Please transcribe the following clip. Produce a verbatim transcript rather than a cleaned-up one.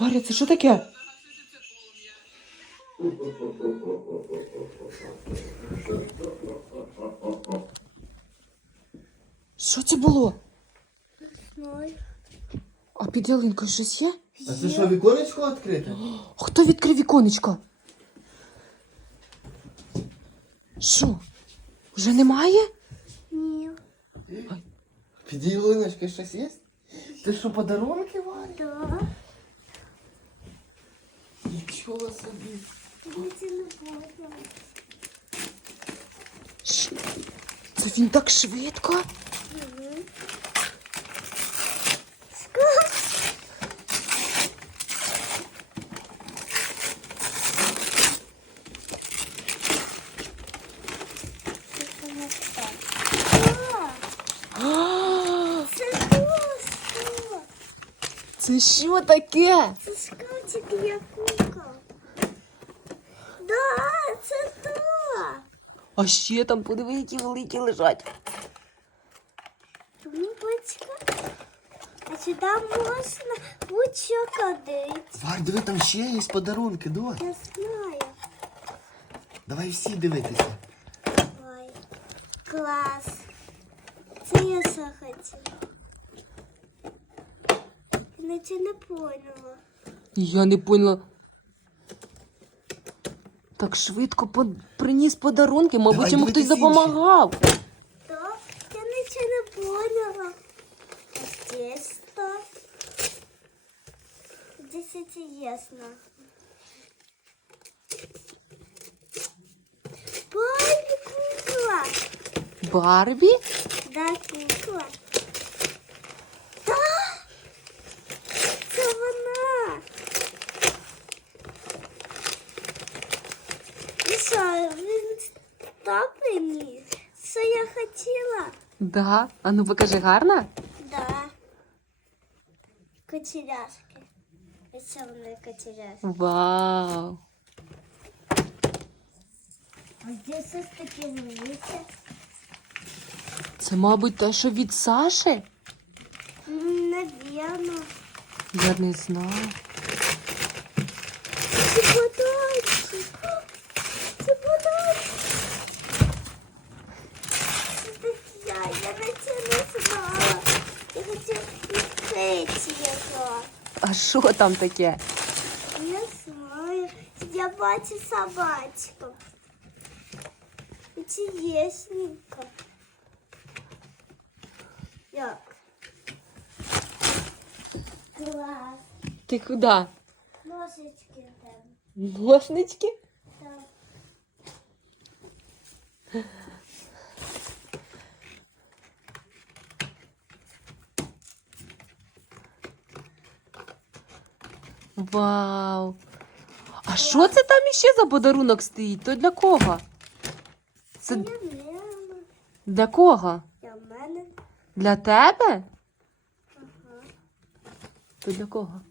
Варя, це що таке? Що це було? Знаю. А під ялинкою щось є? А це що, віконечко відкрите? Хто відкрив віконечко? Що? Вже немає? Ні. Під ялиночкою щось є? Це що, подарунки, Варя? Да. Нічого собі. Я це не буду. Що? Це він так швидко? Угу. Сколько? А, Це просто. це що таке? Це шкафчик для кукол. Да, це то. А ще там, подиви, які великі лежать. Трубочка. А сюди можна будь-що ходити. Варь, диви, там ще є подарунки, давай. Я знаю. Давай всі дивитися. Ой, клас. Це я що хотіла. Я наче не поняла. Я не поняла. Так швидко по- приніс подарунки, мабуть, Давай йому хтось дивитись інші. допомагав. Так, я нічого не поняла. А здесь что? Здесь интересно. Барби кукла. Барбі? Да, кукла. Да! Це вона. І що, він так приніс? Що я хотіла? Да. А ну покажи, гарно? Да. Кучеряшки. Ось вони кучеряшки. Вау. А де щось таке велике? Це, мабуть, те, що від Саші? М, Навірно. Я не знаю. Це подарунки. Це подарунки. Це таке, я на це не знала. Я хотіла відкрити його. А що там таке? Не знаю. Я бачу собачку. Интересненько. Як? Клас. Ти куди? Ножички там. Ножнички? Так. Вау. А що це там іще за подарунок стоїть? То для кого? Це Це я мама. для кого? Я в мене. Для тебе? Ага. То для кого?